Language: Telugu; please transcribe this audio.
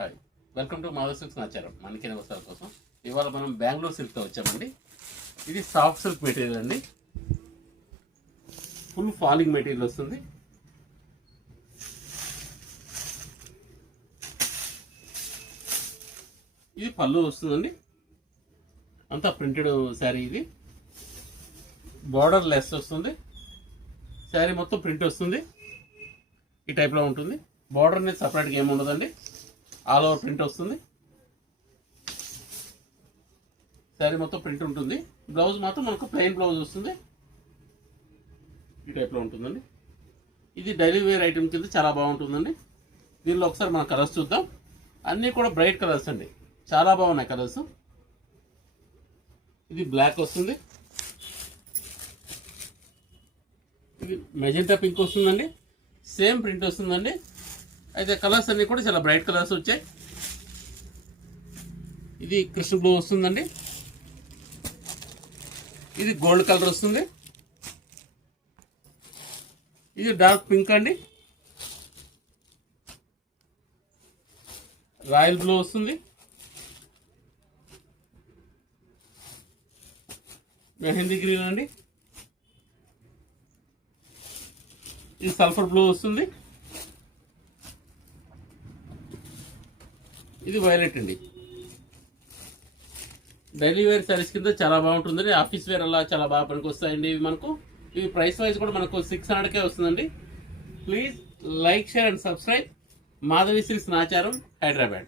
Hi, welcome to Madhav silks Nacharam మనకిన వస్త్రాల కోసం. ఇవాళ మనం బెంగళూరు సిల్క్తో వచ్చామండి. ఇది సాఫ్ట్ సిల్క్ మెటీరియల్ అండి, ఫుల్ ఫాలింగ్ మెటీరియల్ వస్తుంది. ఇది పళ్ళు వస్తుందండి, అంతా ప్రింటెడ్ శారీ. ఇది బార్డర్ లెస్ వస్తుంది, శారీ మొత్తం ప్రింట్ వస్తుంది. ఈ టైప్లో ఉంటుంది. బార్డర్ అనేది సపరేట్గా ఏమి ఉండదండి, ఆల్ ఓవర్ ప్రింట్ వస్తుంది. శారీ మొత్తం ప్రింట్ ఉంటుంది. బ్లౌజ్ మాత్రం మనకు ప్లెయిన్ బ్లౌజ్ వస్తుంది. ఈ టైప్లో ఉంటుందండి. ఇది డైలీ వేర్ ఐటమ్ కింద చాలా బాగుంటుందండి. దీనిలో ఒకసారి మన కలర్స్ చూద్దాం. అన్నీ కూడా బ్రైట్ కలర్స్ అండి, చాలా బాగున్నాయి కలర్స్. ఇది బ్లాక్ వస్తుంది, ఇది మెజెంటా పింక్ వస్తుందండి, సేమ్ ప్రింట్ వస్తుందండి. అయితే కలర్స్ అన్నీ కూడా చాలా బ్రైట్ కలర్స్ వచ్చాయి. ఇది కృష్ణ బ్లూ వస్తుందండి, ఇది గోల్డ్ కలర్ వస్తుంది, ఇది డార్క్ పింక్ అండి, రాయల్ బ్లూ వస్తుంది, మెహందీ గ్రీన్ అండి, ఇది సల్ఫర్ బ్లూ వస్తుంది, ఇది వైలెట్ అండి. డైలీ వేర్ సారీస్ కింద చాలా బాగుంటుందండి. ఆఫీస్ వేర్ అలా చాలా బాగా పనికి వస్తాయండి. ఇవి ప్రైస్ వైజ్ కూడా మనకు 600కే వస్తుందండి. Please like, share and subscribe. Madhavi silks Nacharam, Hyderabad.